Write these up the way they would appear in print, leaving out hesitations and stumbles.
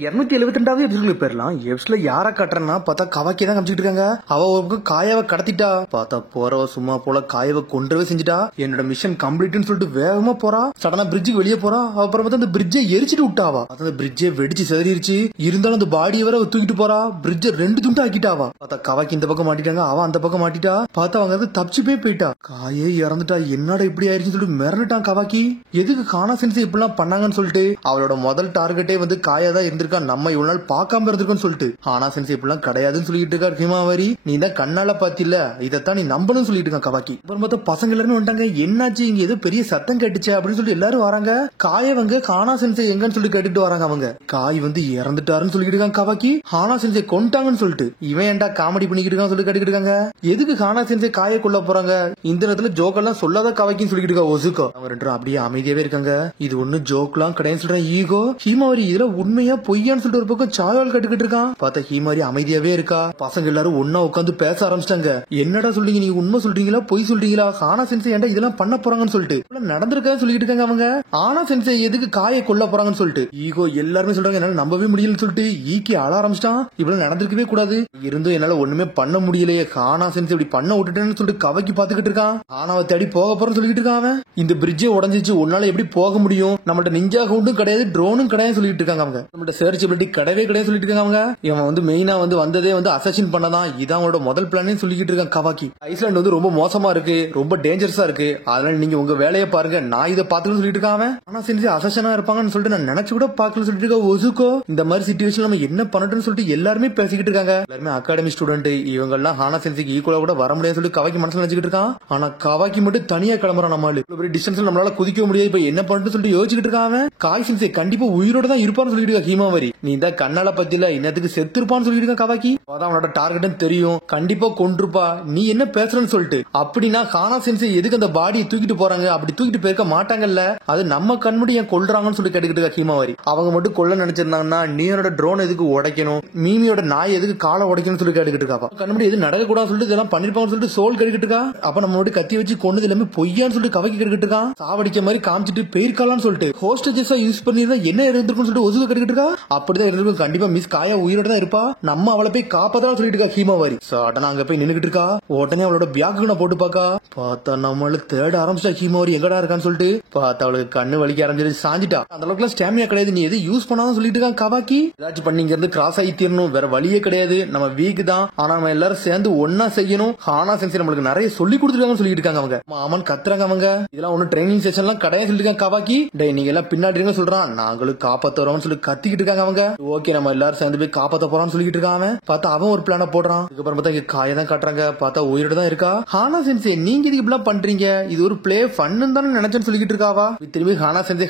272வது எபிசோட்ல போயிடலாம். எபிசோட்ல யார காட்டுறேன்னா பார்த்தா கவாக்கி தான் காமிச்சிட்டு இருக்காங்க. அவ ஒரு காயாவை கடத்திட்டா. பார்த்தா போறவ சும்மா போல காயாவை கொன்றவே செஞ்சுட்டா. என்னோட மிஷன் கம்ப்ளீட்னு சொல்லிட்டு வேகமா போறா. சடனா பிரிட்ஜுக்கு வெளியே போறா. அப்புறம் பார்த்தா அந்த பிரிட்ஜை எரிச்சிட்டு விட்டாவா. அந்த பிரிட்ஜை வெடிச்சு செதறிடுச்சு. இருந்தாலும் அந்த பாடியை வேற தூக்கிட்டு போறா. பிரிட்ஜை 2 துண்டா ஆக்கிட்டாவா. பார்த்தா கவாக்கி இந்த பக்கம் மாட்டிட்டாங்க, அவ அந்த பக்கம் மாட்டிட்டா. பார்த்தா அவங்க தப்பிச்சு போயிட்டா. காயே இறந்துட்டா. என்னடா இப்படி ஆயிடுச்சுன்னு சொல்லிட்டு மிரண்டுட்டான் கவாக்கி. எதுக்கு கானா சென்ஸ் இப்படிலாம் பண்ணாங்கன்னு சொல்லிட்டு அவளோட முதல் டார்கெட்டே காயாதான் இருந்திருக்கா. நம்ம இவ்வளவு நாள் பார்க்காம இருந்திருக்கோம்னு சொல்லிட்டு. ஆனா சென்ஸ் இப்படிலாம் கிடையாதுன்னு சொல்லிட்டு இருக்கா ஹிமாவரி. நீ தான் கண்ணால பாத்தில, இதைத்தான் நீ நம்பணும் சொல்லிட்டு இருக்கான் கவாக்கி. அப்புறம் பார்த்தா பசங்க எல்லாரும் வந்துட்டாங்க. என்னாச்சு இங்க ஏதோ பெரிய சத்தம் கேட்டுச்சு அப்படின்னு சொல்லிட்டு எல்லாரும் வராங்க. காயவங்க கானா சென்ஸ் எங்கன்னு சொல்லி கேட்டுட்டு வராங்க. அவங்க காய் இறந்துட்டாருன்னு சொல்லிட்டு இருக்காங்க கவாக்கி. கானா சென்ஸை கொண்டாங்கன்னு சொல்லிட்டு இவன் ஏன்டா காமெடி பண்ணிக்கிட்டு இருக்கான்னு சொல்லி கேட்டுக்கிட்டு இருக்காங்க. எதுக்கு கானா சென்ஸை காயை கொல்ல போறாங்க இந்த நேரத்துல ஜோக்கெல்லாம் சொல்லாத கவாக்கின்னு சொல்லிட்டு இருக்கா ஒசுக்கோ. அவங்க ரெண்டும் அப்படியே அமைதியாவே இருக்காங்க. இது ஒண்ணு ஜோக்லாம் கிடையாது சொல்றேன் ஈகோ. ஹிமாவரி இதுல உண்மையா பொய்யான்னு சொல்லிட்டு ஒரு பக்கம் சாயால் கட்டுக்கிட்டு இருக்கான். பார்த்தா ஹிமாரி அமைதியாவே இருக்கா. பசங்க எல்லாரும் ஒன்னா உட்காந்து பேச ஆரம்பிச்சிட்டாங்க. என்னடா சொல்றீங்க நீங்க, உண்மை சொல்றீங்களா பொய் சொல்றீங்களா? ஆனா சென்சே ஏன்டா இதெல்லாம் பண்ண போறாங்கன்னு சொல்லிட்டு நடந்திருக்கா சொல்லிட்டு இருக்காங்க அவங்க. ஆனா சென்சே எதுக்கு காயை கொல்ல போறாங்கன்னு சொல்லிட்டு ஈகோ எல்லாருமே சொல்றாங்க. என்னால நம்பவே முடியலன்னு சொல்லிட்டு ஈக்கி அழ ஆரம்பிச்சிட்டான். இவ்வளவு நடந்திருக்கவே கூடாது, இருந்தும் என்னால ஒண்ணுமே பண்ண முடியலையே. ஆனா சென்சே இப்படி பண்ண விட்டுட்டேன்னு சொல்லிட்டு கவக்கி பாத்துக்கிட்டு இருக்கான். ஆனாவை தேடி போக போறேன்னு சொல்லிட்டு இருக்கான் அவன். இந்த பிரிட்ஜே உடஞ்சிச்சு, உன்னால எப்படி போக முடியும்? நம்மகிட்ட நிஞ்சா கவுண்டும் கிடையாது, ட்ரோனும் கிடையாது சொல்லிட்டு இருக்காங்க அவங்க. நம்மகிட்ட சர்ச்சபிலிட்டி கிடையவே கிடையாது சொல்லிட்டு இருக்காங்க அவங்க. இவன் மெயினா வந்ததே அசசின் பண்ணதான். இதான் அவனோட முதல் பிளான் சொல்லிட்டு இருக்கான் கவாக்கி. ஐஸ்லாண்ட் ரொம்ப மோசமா இருக்கு, ரொம்ப டேஞ்சரஸா இருக்கு, அதனால நீங்க உங்க வேலையை பாருங்க, நான் இதை பாத்துன்னு சொல்லிட்டு இருக்கான். ஆனா செஞ்சு அசசனா இருப்பாங்கன்னு சொல்லிட்டு நான் நினைச்சு கூட பாக்கல சொல்லிட்டு இருக்க ஒசுக்கோ. இந்த மாதிரி சிச்சுவேஷன் நம்ம என்ன பண்ணட்டும்னு சொல்லிட்டு எல்லாருமே பேசிக்கிட்டு இருக்காங்க. எல்லாருமே அகாடமி ஸ்டூடெண்ட், இவங்க எல்லாம் ஹானா சென்சிக்கு ஈக்குவலா கூட வர முடியாது சொல்லி கவாக்கி மனசுல நினைச்சிட்டு இருக்கான். ஆனா கவாக்கி மட்டும் தனியா கிளம்புறான். நம்மளால இவ்வளவு டிஸ்டன்ஸ்ல நம்மளால குதிக்க முடியாது, இப்ப என்ன பண்ணிட்டு சொல்லிட்டு யோசிச்சுட்டு இருக்கான். காய் சென்சே கண்டிப்பா உயிரோட தான் இருப்பான்னு சொல்லிட்டு இருக்கா ஹிமாவரி. நீ தான் கண்ணால பத்தில இன்னத்துக்கு செத்துருப்பான்னு சொல்லிட்டு கவாக்கி. அதான் அவனோட டார்கெட் தெரியும், கண்டிப்பா கொன்றுப்பா, நீ என்ன பேசுறன்னு சொல்லிட்டு. அப்படின்னா கானா சென்சே எதுக்கு அந்த பாடியை தூக்கிட்டு போறாங்க? அப்படி தூக்கிட்டு போயிருக்க மாட்டாங்கல்ல, அது நம்ம கண்முடி ஏன் கொல்றாங்கன்னு சொல்லி கேட்டுக்கிட்டு இருக்கா ஹிமாவரி. அவங்க மட்டும் கொல்ல நினைச்சிருந்தாங்கன்னா நீயோட ட்ரோன் எதுக்கு உடைக்கணும், மீமியோட நாய் எதுக்கு காலை உடைக்கணும்னு சொல்லி கேட்டுக்கிட்டு இருக்கா. கண்முடி எது நடக்க கூடாதுன்னு சொல்லிட்டு இதெல்லாம் பண்ணிருப்பாங்கன்னு சொல்லிட்டு சோல் கேட்டுக்கிட்டு இருக்கா. அப்ப நம்ம மட்டும் கத்தி வச்சு கொண்டது எல்லாமே பொய்யான்னு சொல்லிட்டு கவாக்கி கேட்டுக்கிட்டு இருக்கான். சாவடிக்க மாதிரி காமிச்சிட்டு போயிருக்கலாம்னு சொல்லிட்டு ஹோஸ்டேஜஸா யூஸ் பண்ணிருந்தா என்ன இருந்திருக்குன்னு சொல்லிட்டு ஒசுக்க கேட்டுக்கிட்டு இருக்கா. அப்படிதான் இருந்திருக்கும், கண்டிப்பா மிஸ் காயா உயிரோட தான் இருப்பா, நம்ம அவளை போய் காப்பாதான் சொல்லிட்டு இருக்கா ஹிமாவரி. சடனா அங்க போய் நின்னுகிட்டு இருக்கா. உடனே அவளோட பியாக்கு போட்டு பாக்கா. பார்த்தா நம்மள தேட ஆரம்பிச்சா ஹிமாவரி எங்கடா இருக்கான்னு சொல்லிட்டு. பார்த்தா அவளுக்கு கண்ணு வலிக்க ஆரம்பிச்சு சாஞ்சிட்டா. அந்த அளவுக்கு ஸ்டாமினா கிடையாது, நீ எது யூஸ் பண்ணாதான் சொல்லிட்டு இருக்கான் கவாக்கி. ஏதாச்சும் பண்ணி இங்க இருந்து கிராஸ் ஆகி தீரணும், வேற வழியே கிடையாது, நம்ம வீக் தான், ஆனா நம்ம எல்லாரும் சேர்ந்து ஒன்னா செய்யணும். ஹானா சென்சே நம்மளுக்கு நிறைய சொல்லி கொடுத்துருக்காங்கன்னு சொல்லிட்டு இருக்காங்க அவங்க. ஆமான்னு கத்துறாங்க அவங்க. இதெல்லாம் ஒன்னும் ட்ரைனிங் செஷன் எல்லாம் கிடையாது சொல்லிட்டு இருக்காங்க கவாக்கி. நீங்க எல்லாம் பின்னாடி சொல்றான், நாங்களும் காப்பாத்துறோம்னு சொல்லி கத்திக்கிட்டு இருக்காங்க அவங்க. ஓகே நம்ம எல்லாரும் சேர்ந்து போய் காப்பாத்த போறான்னு சொல்லிட்டு இருக்காங்க. பார்த்தா அவன் ஒரு பிளான போடுறான். அதுக்கப்புறம் பார்த்தா இங்க காயை தான் காட்டுறாங்க. பார்த்தா உயிரோட தான் இருக்கா. ஹானா சென்சே நீங்க இதுக்கு இப்படிலாம் பண்றீங்க, இது ஒரு பிளே ஃபன்னு தானே நினைச்சேன்னு சொல்லிட்டு இருக்காவா. திரும்பி ஹானா சென்சே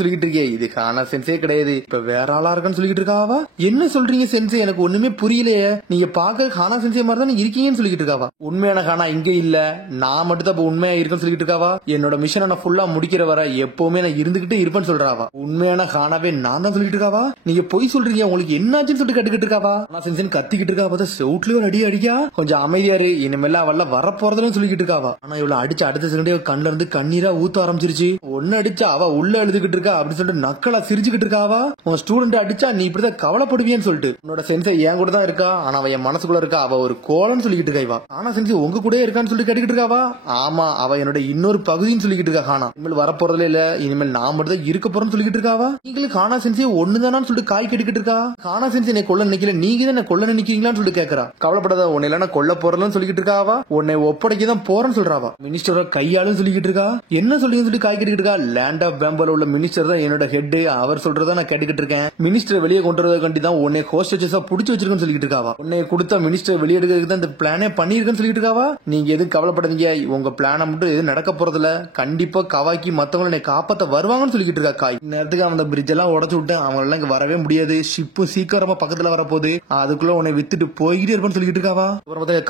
சொல்லிட்டு இருக்கே, இது ஹானா சென்சே கிடையாது, இப்ப வேற ஆளா இருக்குன்னு சொல்லிட்டு இருக்காவா. என்ன சொல்றீங்க சென்சே, எனக்கு ஒண்ணுமே புரியலையே, நீங்க பாக்க ஹானா சென்சே மாதிரி தான் இருக்கீங்கன்னு சொல்லிட்டு இருக்காவா. உண்மையான ஹானா இங்க இல்ல, நான் மட்டும் தான் உண்மையா இருக்குன்னு சொல்லிட்டு இருக்காவா. என்னோட மிஷனை நான் ஃபுல்லா முடிக்கிற வர எப்பவுமே நான் இருந்துகிட்டே இருப்பேன்னு சொல்றாவா. உண்மையான ஹானாவே நான் தான் சொல்லிட்டு இருக்காவா. நீங்க பொய் சொல்றீங்க, உங்களுக்கு என்னாச்சுன்னு சொல்லிட்டு கட்டுக்கிட்டு இருக்காவா. ஆனா சென்சேன்னு கத்திக்கிட்டு இருக்கா. பார்த்தா செவுட்லயே ஒரு அடி அடிக்கா. கொஞ்சம் அமைதியாரு, இனிமேல அவள வரப்போறதுன்னு சொல்லிட்டு இருக்காவா. ஆனா இவ்வளவு அடிச்சு அடுத்த செகண்டே கண்ணுல இருந்து கண்ணீரா ஊத்த ஆரம்பிச்சிருச்சு. ஒன்னு அடிச்சா அவ உள்ள எழுதுகிட்டு இருக்கா அப்படின்னு சொல்லிட்டு நக்கலா சிரிச்சுக்கிட்டு இருக்காவா. உன் ஸ்டூடெண்ட் அடிச்சா நீ இப்படிதான் கவலைப்படுவியன்னு சொல்லிட்டு. உன்னோட சென்சே என் கூட தான் இருக்கா, ஆனா அவ என் மனசுக்குள்ள இருக்கா, அவ ஒரு கோலன்னு சொல்லிட்டு இருக்காவா. ஆனா சென்சே உங்க கூட இருக்கான்னு சொல்லிட்டு கேட்டுக்கிட்டு இருக்காவா. ஆமா அவ என்னோட இன்னொரு பகுதின்னு சொல்லிட்டு இருக்கா. ஹானா இனிமேல் வரப்போறதுல இல்ல, இனிமேல் நான் மட்டும் தான் இருக்க போறேன்னு சொல்லிட்டு இருக்காவா. நீங்களுக்கு ஹானா சென்சே ஒண்ணுதானான்னு சொல்லிட்டு காய் கேட்டுக்கிட்டு இருக்கா. ஹானா சென்சே என்னை கொல்ல நினைக்கல, நீங்க என்ன கொல்ல நினைக்கிறீங்களான்னு சொல்லிட்டு கேக்குறா. கவலைப்படாத, உன்னை எல்லாம் கொல்ல போறலன்னு சொல்லிட்டு இருக்காவா. உன்னை ஒப்படைக்க தான் போறேன்னு சொல்றாவா. மினிஸ்டரோட கையாளுன்னு சொல்லிட்டு இருக்கா. என்ன சொல்லுங்க சொல்லிட்டு காய் கேட்டுக்கிட்டு இருக்கா. லேண்ட் ஆஃப் பேம்பல உள்ள மினிஸ்டர் தான் என்னோட ஹெட், அவர் சொல்றதா நான் கேட்டுக்கிட்டு இருக்கேன். மினிஸ்டர் வெளியே கொண்டு வரதுக்காண்டி தான் உன்னை ஹோஸ்டேஜஸா புடிச்சு வச்சிருக்கேன்னு சொல்லிட்டு இருக்காவா. உன்னை கொடுத்த மினிஸ்டர் வெளியே எடுக்கிறதுக்கு தான் இந்த பிளானே பண்ணிருக்கேன்னு சொல்லிட்டு இருக்காவா. நீங்க எதுவும் கவலைப்படாதீங்க, உங்க பிளான மட்டும் எது நடக்க போறதுல, கண்டிப்பா கவாக்கி மத்தவங்களை காப்பாத்த வருவாங்கன்னு சொல்லிட்டு இருக்கா காய். நேரத்துக்கு அந்த பிரிட்ஜ் எல்லாம் உடச்சு விட்டு அவங்க எல்லாம் இங்க வரவே முடியாது, ஷிப்பும் சீக்கிரமா பக்கத்துல வரப்போகுது, அதுக்குள்ள உன்னை வித்துட்டு போய்கிட்டே இருப்பான்னு சொல்லிட்டு இருக்காவா.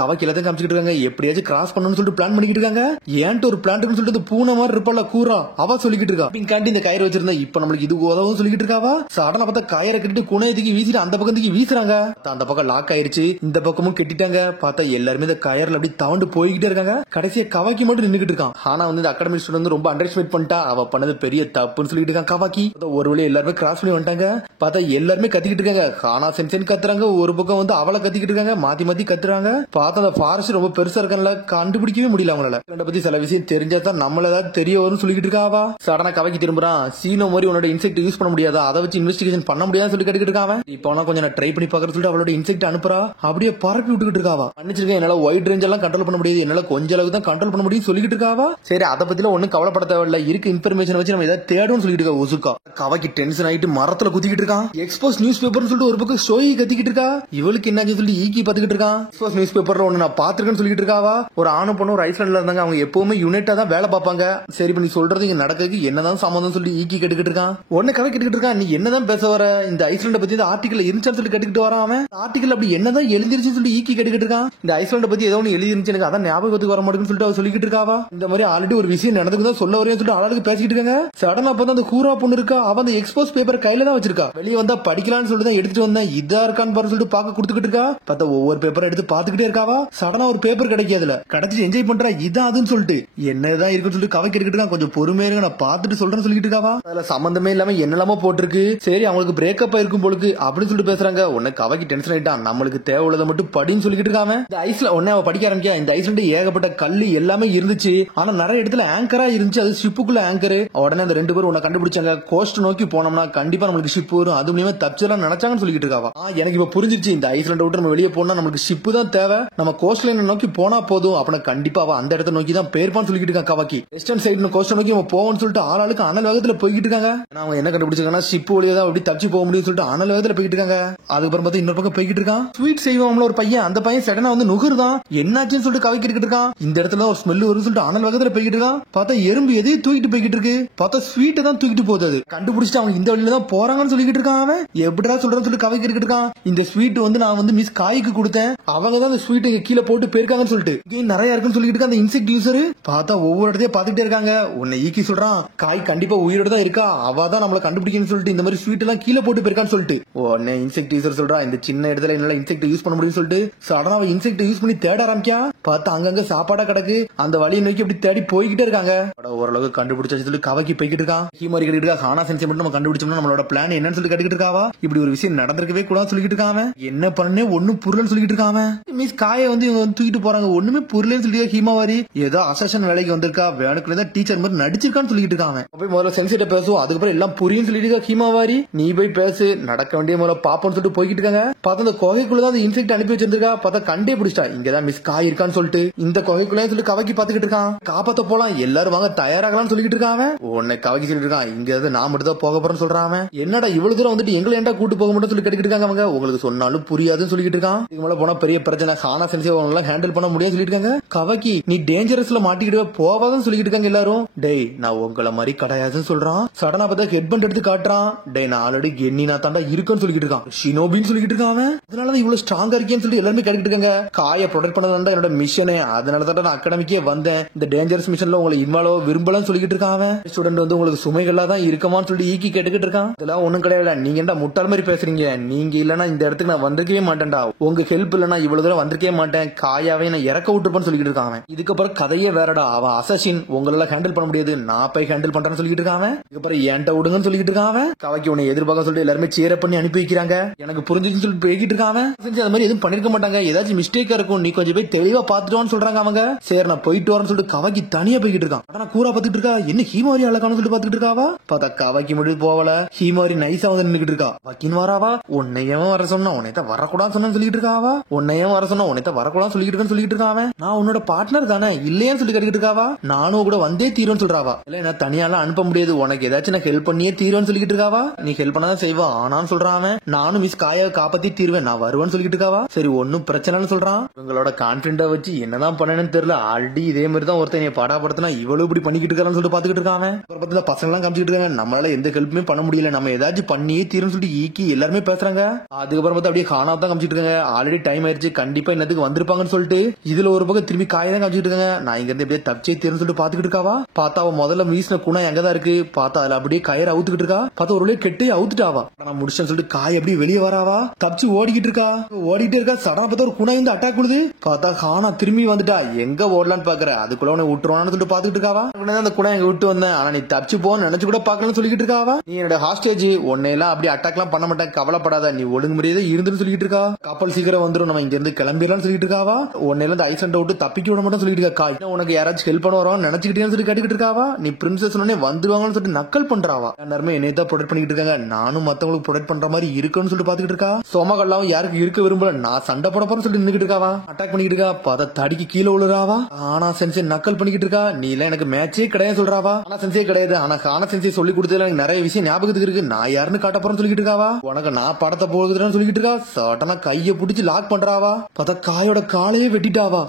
கவாக்கி எல்லாத்தையும் காமிச்சிட்டு இருக்காங்க. எப்படியாச்சும் கிராஸ் பண்ணணும்னு சொல்லிட்டு பிளான் பண்ணிக்கிட்டு இருக்காங்க. ஏன்ட்டு ஒரு பிளான் சொல்லிட்டு பூனை மாதிரி இருப்பால கூறா அவ சொல்லிக்கிட்டு இருக்கா. கேண்டி இந்த கயிறு வச்சிருந்தா இப்ப நம்மளுக்கு இது உதவும் சொல்லிட்டு இருக்காவா. சடனா பார்த்தா கயிறை கட்டிட்டு குணையத்துக்கு வீசிட்டு அந்த பக்கத்துக்கு வீசுறாங்க. அந்த பக்கம் லாக் ஆயிருச்சு, இந்த பக்கமும் கெட்டிட்டாங்க. பார்த்தா எல்லாருமே இந்த கயர்ல அப்படி தவண்டு போய்கிட்டே இருக்காங்க. கடைசியா கவாக்கி மட்டும் நின்னுகிட்டு இருக்கான். ஆனா இந்த அகாடமி ஸ்டூடெண்ட் ரொம்ப அண்டர் எஸ்டிமேட் பண்ணிட்டா, அவ பண்ணது பெரிய தப்புன்னு சொல்லிட்டு இருக்கான் கவாக்கி. ஒரு வழி எல்லாருமே கிராஸ் பண்ணி வந்துட்டாங்க. பார்த்தா எல்லாருமே கத்திக்கிட்டு இருக்காங்க. கானா சென்சென் கத்துறாங்க, ஒரு பக்கம் வந்து அவளை கத்திக்கிட்டு இருக்காங்க, மாத்தி மாத்தி கத்துறாங்க. பார்த்தா அந்த ஃபாரஸ்ட் ரொம்ப பெருசா இருக்கனால கண்டுபிடிக்கவே முடியல அவங்களால. இவனை பத்தி சில விஷயம் தெரிஞ்சா தான் நம்மள ஏதாவது தெரிய வரும்னு சொல்லிட்டு இருக்காவா. சடனா கவைக்கு திரும்புறான். சீனோ மாதிரி உன்னோட இன்செக்ட் யூஸ் பண்ண முடியாதா, அதை வச்சு இன்வெஸ்டிகேஷன் பண்ண முடியாதுன்னு சொல்லி கேட்டுக்கிட்டு இருக்காவ. இப்போ கொஞ்சம் நான் ட்ரை பண்ணி பாக்குறது சொல்லிட்டு அவளோட இன்செக்ட் அனுப்புறா. அப்படியே பரப்பி விட்டுக்கிட்டு இருக்காவா. மன்னிச்சிருக்கேன், என்னால ஒயிட் ரேஞ்ச் எல்லாம் கண்ட்ரோல் பண்ண முடியாது, என்னால கொஞ்ச அளவுக்கு தான் கண்ட்ரோல் பண்ண முடியும் சொல்லிட்டு இருக்காவா. சரி, அதை பத்தில ஒன்னும் கவலைப்பட தேவையில்ல, இருக்கு இன்ஃபர்மேஷன் வச்சு நம்ம ஏதாவது தேடும்னு சொல்லிட்டு இருக்கா ஒசுக்கா. கவைக்கு டென்ஷன் ஆயிட்டு மரத்துல குத்திக்கிட்டு இருக்கான். எக்ஸ்போஸ் நியூஸ் பேப்பர்னு சொல்லிட்டு ஒரு பக்கம் ஷோயி கத்திக்கிட்டு இருக்கா. இவளுக்கு என்னாச்சு சொல்லி ஈக்கி பாத்துக்கிட்டு இருக்கான். எக்ஸ்போஸ் நியூஸ் பேப்பர்ல ஒன்னு நான் பாத்துருக்கேன்னு சொல்லிட்டு இருக்காவா. ஒரு ஆணும் பொண்ணு ஒரு ஐஸ்லாண்ட்ல இருந்தாங்க, அவங்க எப்பவுமே யுனைட்டா தான் வேலை பார்ப்பாங்க. சரி, பண்ணி சொல்றது இங்க நடக்கிறதுக்கு என்னதான் சம்பந்தம் சொல்லி ஈக்கி கேட்டுக்கிட்டு இருக்கான். உடனே கவை கேட்டுக்கிட்டு இருக்கான். நீ என்னதான் பேச வர, இந்த ஐஸ்லாண்டை பத்தி ஆர்டிகல் இருந்துச்சான்னு சொல்லி கேட்டுக்கிட்டு வரான். அவன் ஆர்டிகல் அப்படி என்னதான் எழுதிருச்சு சொல்லி ஈக்கி கேட்டுக்கிட்டு இருக்கான். இந்த ஐஸ்லாண்டை பத்தி ஏதோ ஒன்று எழுதி இருந்துச்சு, எனக்கு அதான் ஞாபகத்துக்கு வர மாட்டேங்குன்னு சொல்லிட்டு அவ சொல்லிக்கிட்டு இருக்காவா. இந்த மாதிரி ஆல்ரெடி ஒரு விஷயம் நடந்துக்குதான் சொல்ல வரேன்னு சொல்லிட்டு ஆளுக்கு பேசிக்கிட்டு இருக்காங்க. சடனா அப்பதான் அந்த கூரா பொண்ணு இருக்கா, அவன் அந்த எக்ஸ்போஸ் பேப்பர் கையில தான் வச்சிருக்கா. வெளியே வந்தா படிக்கலாம்னு சொல்லிட்டு தான் எடுத்துட்டு வந்தேன், இதா இருக்கான்னு பாரு சொல்லிட்டு பாக்க கொடுத்துக்கிட்டு இருக்கா. பார்த்தா ஒவ்வொரு பேப்பரை எடுத்து பாத்துக்கிட்டே இருக்காவா. சடனா ஒரு பேப்பர் கிடைக்காதுல, கிடைச்சி என்ஜாய் பண்றா, இதான் அதுன்னு சொல்லிட்டு என்னதான் இருக்குன்னு சொல்லிட்டு கவை கேட்டுக்கிட்டு கொஞ்சம் பொறுமையா இருக்க, நான் பாத்துட்டு சொல்றேன்னு சொல்லிட்டு இருக்காவா. அதுல சம்பந்தமே இல்லாம என்னெல்லாமோ போட்டிருக்கு. சரி, அவங்களுக்கு பிரேக்கப் ஆயிருக்கும் போலுக்கு அப்படின்னு சொல்லிட்டு பேசுறாங்க. உன்னை கவைக்கு டென்ஷன் ஆயிட்டான். நம்மளுக்கு தேவை உள்ளதை மட்டும் படின்னு சொல்லிட்டு இருக்காம. இந்த ஐஸ்ல உடனே அவ படிக்க ஆரம்பிக்கா. இந்த ஐஸ்ல ஏகப்பட்ட கல்லு எல்லாமே இருந்துச்சு, ஆனா நிறைய இடத்துல ஆங்கரா இருந்துச்சு, அது ஷிப்புக்குள்ள ஆங்கர். உடனே அந்த ரெண்டு பேரும் உன்னை கண்டுபிடிச்சாங்க. கோஸ்ட் நோக்கி போனோம்னா கண்டிப்பா நம்மளுக்கு ஷிப் வரும், அது மூலமா தப்பிச்சலாம் நினைச்சாங்கன்னு சொல்லிட்டு இருக்காவா. எனக்கு இப்ப புரிஞ்சிருச்சு, இந்த ஐஸ்லாண்ட் விட்டு நம்ம வெளியே போனா நம்மளுக்கு ஷிப்பு தான் தேவை, நம்ம கோஸ்ட் லைன் நோக்கி போனா போதும், அப்படின்னா கண்டிப்பா அந்த இடத்த நோக்கி தான் பேர்பான்னு சொல்லிட்டு இருக்கான் கவாக்கி. வெஸ்டர்ன் சைடு கோஸ்ட் நோக்கி நம்ம போவோம்னு சொல்லிட்டு ஆளுக்கு அனல் வேகத்துல போய்கிட்டு இருக்காங்க. அவங்க என்ன கண்டுபிடிச்சாங்கன்னா ஷிப் வழியா தான் அப்படி தப்பிச்சு போக முடியும் சொல்லிட்டு அனல் வேகத்துல போய்கிட்டு இருக்காங்க. அதுக்கப்புறம் பார்த்தா இன்னொரு பக்கம் போய்கிட்டு இருக்கான். ஸ்வீட் செய்வோம்ல ஒரு பையன், அந்த பையன் சடனா வந்து நுகர்தான். என்னாச்சுன்னு சொல்லிட்டு கவை கேட்டுக்கிட்டு இருக்கான். இந்த இடத்துல ஒரு ஸ்மெல் வரும்னு சொல்லிட்டு அனல் வேகத்துல போய்கிட்டு இருக்கான். பார்த்தா எறும்பு எதையும் தூக்கிட்டு போய்கிட்டு இருக்கு. பார்த்தா ஸ்வீட்டை தான் தூக்கிட்டு போகுது. அது கண்டுபிடிச்சிட்டு அவங்க இந்த வழியில தான் போறாங்கன்னு சொல்லிட்டு இருக்கான். அவன் எப்படிடா சொல்றேன்னு சொல்லிட்டு கவை கேட்டுக்கிட்டு இருக்கான். இந்த ஸ்வீட் வந்து நான் வந்து மிஸ் காய்க்கு கொடுத்தேன், அவங்க தான் அந்த ஸ்வீட் கீழே போட்டு போயிருக்காங்கன்னு சொல்லிட்டு இங்கே நிறைய இருக்குன்னு சொல்லிட்டு இருக்க அந்த இன்செக்ட் யூசர். பார்த்தா ஒவ்வொரு இடத்தையும் பாத்துட்டே இருக்காங்க. உன்னை ஈக்கி சொல்றான், காய் கண்டிப்பா உயிரோட தான் இருக்கா, அவ தான் நம்மள கண்டுபிடிக்கணும்னு சொல்லிட்டு இந்த மாதிரி ஸ்வீட் எல்லாம் கீழே போட்டு போயிருக்கான்னு சொல்லிட்டு உடனே இன்செக்ட் யூசர் சொல்றா, இந்த சின்ன இடத்துல என்னால இன்செக்ட் யூஸ் பண்ண முடியும்னு சொல்லிட்டு சடனா அவன் இன்செக்ட் யூஸ் பண்ணி தேட ஆரம்பிக்கா. பார்த்தா அங்கங்க சாப்பாடா கிடக்கு, அந்த வழியை நோக்கி அப்படி தேடி போய்கிட்டே இருக்காங்க. ஓரளவுக்கு கண்டுபிடிச்சு சொல்லி கவைக்கு போய்கிட்டு இருக்கான். ஹீமாரி கேட்டுட்டு இருக்கா, ஹானா சென்சை மட்டும் நம்ம கண்டுபிடிச்சோம்னா நம்மளோட பிளான் என்னன்னு சொல்லி கேட்டுக்கிட்டு இருக்காவா. இப்படி ஒரு விஷயம் நடந்திருக்கவே கூடாது சொல்லிட்டு இருக்காங்க. என்ன பண்ணே ஒன்னும் புரியலன்னு சொல்லிட்டு இருக்காங்க. மிஸ் காயை வந்து இவங்க தூக்கிட்டு போறாங்க, ஒண்ணுமே புரியலன்னு சொல்லி ஹீமாவாரி ஏதோ அசஷன் வேலைக்கு வந்திருக்கா, வேணுக்குள்ள டீச்சர் மாதிரி நடிச்சிருக்கான்னு சொல்லிட்டு இருக்காங்க. போய் முதல்ல சென்சிட்ட பேசுவோம், அதுக்கப்புறம் எல்லாம் புரியும் சொல்லிட்டு இருக்கா ஹீமாவாரி. நீ போய் பேசு, நடக்க வேண்டிய முதல்ல பாப்போன்னு சொல்லிட்டு போய்கிட்டு இருக்காங்க. பார்த்தா அந்த குகைக்குள்ளதான் அந்த இன்செக்ட் அனுப்பி வச்சிருக்கா. பார்த்தா கண்டே பிடிச்சா, இங்கதான் மிஸ் காய் இருக்கான்னு சொல்லிட்டு இந்த குகைக்குள்ளே சொல்லி கவைக்கு பாத்துக்கிட்டு இருக்கான். காப்பாத்த போலாம், எல்லாரும் வாங்க தயாராகலாம்னு சொல்லிட்டு இருக்காங்க. உன்னை கவைக்கு சொல்லிட்டு இருக்கான், இங்க நான் மட்டும் தான் போக போறேன்னு சொல்றான். என்னடா இவ்வளவு தூரம் வந்துட்டு எங்களை ஏன்டா கூட்டு போக மட்டும் சொல்லி கேட்டுக்கிட்டு இருக்காங்க. அவங்க உங்களுக்கு சொன்னாலும் புரியாதுன்னு சொல்லிட்டு இருக்கான். இதுக்கு மேல போனா பெரிய பிரச்சனை, ஹானா சென்சே அவங்கள ஹேண்டில் பண்ண முடியாது சொல்லிட்டு இருக்காங்க. கவைக்கு நீ டேஞ்சரஸ்ல மாட்டிக்கிட்டு போவாதுன்னு சொல்லிட்டு இருக்காங்க எல்லாரும். டேய் நான் உங்களை மாதிரி கிடையாதுன்னு சொல்றான். சடனா பார்த்தா ஹெட் பண்ட் எடுத்து காட்டுறான். டேய் நான் ஆல்ரெடி கென்னினா தாண்டா இருக்குன்னு சொல்லிட்டு இருக்கான், ஷினோபின்னு சொல்லிட்டு இருக்கான். அதனாலதான் இவ்வளவு ஸ்ட்ராங்கா இருக்கேன்னு சொல்லி எல்லாருமே கேட்டுக்கிட்டு இருக்காங்க. காயை ப்ரொடெக்ட் பண்ணதான் என்னோட மிஷனே, அதனால தான் நான் அகாடமிக்கே வந்தேன். இந்த டேஞ்சரஸ் மிஷன்ல உங்களை இன்வால்வ் விரும்பலன்னு சொல்லிட்டு இருக்கான். ஸ்டூடெண்ட் வந்து உங்களுக்கு சுமைகளா தான் இருக்குமான்னு சொல்லி ஈக்கி கேட்டுக்கிட்டு இருக்கான். இதெல்லாம் ஒண்ணும் கிடையாது, நீங்க என்ன முட்டாள் மாதிரி பேசுறீங்க, நீங்க இல்லன்னா இந்த இடத்துக்கு நான் வந்திருக்கவே மாட்டேன்டா, உங்க ஹெல்ப் இல்லனா இவ்வளவு தூரம் வந்திருக்கவே மாட்டேன், காயாவே நான் இறக்க விட்டுருப்பேன்னு சொல்லிட்டு இருக்கான். இதுக்கப்புறம் கதையே வேறடா, அவன் அசசின், உங்களால ஹேண்டில் பண்ண முடியாது, நான் போய் ஹேண்டில் பண்றேன்னு சொல்லிட்டு இருக்கான். இதுக்கப்புறம் ஏன்ட்ட விடுங்கன்னு சொல்லிட்டு இருக்கான். கவைக்கு உன்னை எதிர்பார்க்க சொல்லிட்டு எல்லாருமே சேர பண்ணி அனுப்பி வைக்கிறாங்க. எனக்கு புரிஞ்சுன்னு சொல்லிட்டு போய்கிட்டு இருக்கான். செஞ்சு அந்த மாதிரி எதுவும் பண்ணிருக்க மாட்டாங்க, ஏதாச்சும் மிஸ்டேக்கா இருக்கும், நீ கொஞ்சம் போய் தெளிவா பாத்துட்டோன்னு சொல்றாங்க அவங்க. சரி நான் போயிட்டு வரேன்னு சொல்லிட்டு கவைக்கு தனியா போய்கிட்டு இருக்கான். ஆனா கூரா பாத்துட்டு இருக்கா, என்ன ஹீமாரி அழகானு சொல்லிட்டு பாத்துட்டு இருக்காவா. பார்த்தா கவைக்கு மட்டும் போவல, ஹீமாரி நைஸா வந்து நின்னுட்டு இருக்கா. வக்கின் வராவா, உன்னையும் வர சொன்னா உன்னைத்த வரக்கூடாது சொன்னு சொல்லிட்டு இருக்காவா, உன்னையும் வர சொன்னா உன்னைத்த வரக்கூடாது சொல்லிட்டு இருக்கேன்னு சொல்லிட்டு இருக்காவ. நான் உன்னோட பார்ட்னர் தானே இல்லையான்னு சொல்லி கேட்டுக்கிட்டு இருக்காவா. நானும் கூட வந்தே தீருன்னு சொல்றாவா. இல்ல நான் தனியாலாம் அனுப்ப முடியாது, உனக்கு ஏதாச்சும் நான் ஹெல்ப் பண்ணியே தீருன்னு சொல்லிட்டு இருக்காவா. நீ ஹெல்ப் பண்ணாதான் செய்வா, ஆனான்னு சொல்றான். நானும் மிஸ் காயாவை காப்பாத்தி தீர்வேன், நான் வருவேன்னு சொல்லிட்டு இருக்காவா. சரி ஒன்னும் பிரச்சனைன்னு சொல்றான். இவங்களோட கான்பிடண்டா வச்சு என்னதான் பண்ணணும்னு தெரியல, ஆல்ரெடி இதே மாதிரி தான் ஒருத்தன் பாடாப்படுத்தினா இவ்வளவு இப்படி பண்ணிக்கிட்டு இருக்கான்னு சொல்லிட்டு பாத்துக்கிட்டு இருக்காங்க. அப்புறம் பசங்க எல்லாம் காமிச்சிட்டு இருக்காங்க, நம்மளால எந்த ஹெல்ப்புமே பண்ண முடியல, நம்ம ஏதாச்சும் பண்ணியே தீருன்னு சொல்லிட்டு ஈக்கி எல்லாருமே பேசுறாங்க. அதுக்கப்புறம் பார்த்தா அப்படியே காணா தான் காமிச்சிட்டு இருக்காங்க. ஆல்ரெடி டைம் ஆயிருச்சு, கண்டிப்பா என்னத்துக்கு வந்திருப்பாங்கன்னு சொல்லிட்டு இதுல ஒரு பக்கம் திரும்பி காய் தான் காமிச்சிட்டு இருக்காங்க. நான் இங்க இருந்து அப்படியே தப்பிச்சே தீருன்னு சொல்லிட்டு பாத்துக்கிட்டு இருக்காவா. பார்த்தா அவன் முதல்ல வீசின குணம் எங்கதான் இருக்கு, பார்த்தா அதுல அப்படியே கயிறு அவுத்துக்கிட்டு இருக்கா. பார்த்தா ஒரு கெட்டு அவுத்துட்டாவா. நான் முடிச்சேன்னு சொல்லிட்டு காய் அப்படியே வெளியே வராவா, தப்பிச்சு ஓடிக்கிட்டு இருக்கா. ஓடிட்டே இருக்கா. சடனா பார்த்தா ஒரு குணம் வந்து அட்டாக் கொடுது. பார்த்தா காணா திரும்பி வந்துட்டா. எங்க ஓடலான்னு பாக்குற, அதுக்குள்ள உன்னை விட்டுருவான்னு சொல்லிட்டு பாத்துக்கிட்டு இருக்காவா. அந்த குணம் எங்க விட்டு வந்தேன், ஆனா நீ தப்பிச்சு போன்னு நினைச்சு கூட பாக்கலன்னு சொல்லிக்கிட்டு இருக்காவா. நீ என்னோட ஹாஸ்டேஜ், உன்னை உன்னையெல்லாம் அப்படி அட்டாக் எல்லாம் பண்ண மாட்டேன், கவலைப்படாத, நீ ஒழுங்கு முறையே இருந்துன்னு சொல்லிட்டு இருக்கா. கப்பல் சீக்கிரம் வந்துடும், நம்ம இங்க இருந்து கிளம்பிடலாம் சொல்லிட்டு இருக்காவா. உன்னையில இந்த ஐசண்ட் விட்டு தப்பிக்க விட மாட்டேன் சொல்லிட்டு இருக்கா. உனக்கு யாராச்சும் ஹெல்ப் பண்ண வரோம் நினைச்சுக்கிட்டேன்னு சொல்லி கேட்டுக்கிட்டு இருக்காவா. நீ பிரின்சஸ் உடனே வந்துருவாங்கன்னு சொல்லிட்டு நக்கல் பண்றாவா. எல்லாருமே என்னைய ப்ரொடெக்ட் பண்ணிட்டு இருக்காங்க, நானும் மத்தவங்களுக்கு ப்ரொடெக்ட் பண்ற மாதிரி இருக்குன்னு சொல்லிட்டு பாத்துக்கிட்டு இருக்கா. சோமகல்லாம் யாருக்கு இருக்க விரும்பல, நான் சண்டை போட போறேன்னு சொல்லிட்டு நின்னுக்கிட்டு இருக்காவா. அட்டாக் பண்ணிக்கிட்டு இருக்கா. பத தடிக்கு கீழே விழுறாவா. ஆனா சென்சே நக்கல் பண்ணிக்கிட்டு இருக்கா. நீ எல்லாம் எனக்கு மேட்சே கிடையாது சொல்றாவா. ஆனா சென்சே கிடையாது, ஆனா ஆனா சென்சே சொல்லி கொடுத்ததுல எனக்கு நிறைய விஷயம் ஞாபகத்துக்கு இருக்கு, நான் யாருன்னு காட்ட போறேன்னு சொல்லிட்டு இருக்காவா. உனக்கு நான் படத்தை போகுதுன்னு சொல்லிட்டு இருக்கா. சட்டனா கையை பிடிச்சி லாக் பண்றாவா. பார்த்தா காயோட காலையே வெட்டிட்டாவா.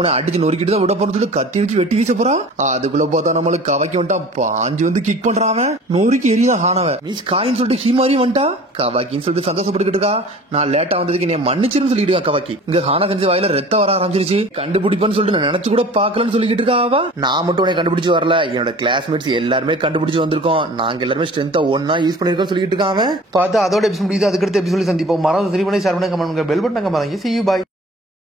உன அடிச்சு நொறுக்கிட்டு தான் விட போறேன்னு சொல்லி கத்தி வச்சு வெட்டி வீச போறா. அதுக்குள்ள பார்த்தா நம்மளுக்கு கவக்கி வந்துட்டா. பாஞ்சு வந்து கிக் பண்றாவ, நொறுக்கி எரிதான் ஹானவ. மீஸ் காயின்னு சொல்லிட்டு ஹீமாரி வந்துட்டா. கவாக்கின்னு சொல்லிட்டு சந்தோஷப்பட்டுக்கிட்டு இருக்கா. நான் லேட்டா வந்ததுக்கு நீ மன்னிச்சுன்னு சொல்லிட்டு இருக்கா கவாக்கி. இங்க ஹானா செஞ்சு வாயில ரத்தம் வர ஆரம்பிச்சிருச்சு. கண்டுபிடிப்பேன்னு சொல்லிட்டு நான் நினைச்சு கூட பாக்கலன்னு சொல்லிட்டு இருக்கா. நான் மட்டும் உன்னை கண்டுபிடிச்சு வரல, என்னோட கிளாஸ்மேட்ஸ் எல்லாருமே கண்டுபிடிச்சு வந்திருக்கோம். நாங்க எல்லாருமே ஸ்ட்ரென்த்தா ஒன்னா யூஸ் பண்ணிருக்கோம் சொல்லிட்டு இருக்காங்க. பார்த்தா அதோட எபிசோட் முடியுது. அதுக்கடுத்து எபிசோட் சந்திப்போம். மறந்து சரி பண்ணி ஷேர் பண்ணி comment bell button. See you, bye.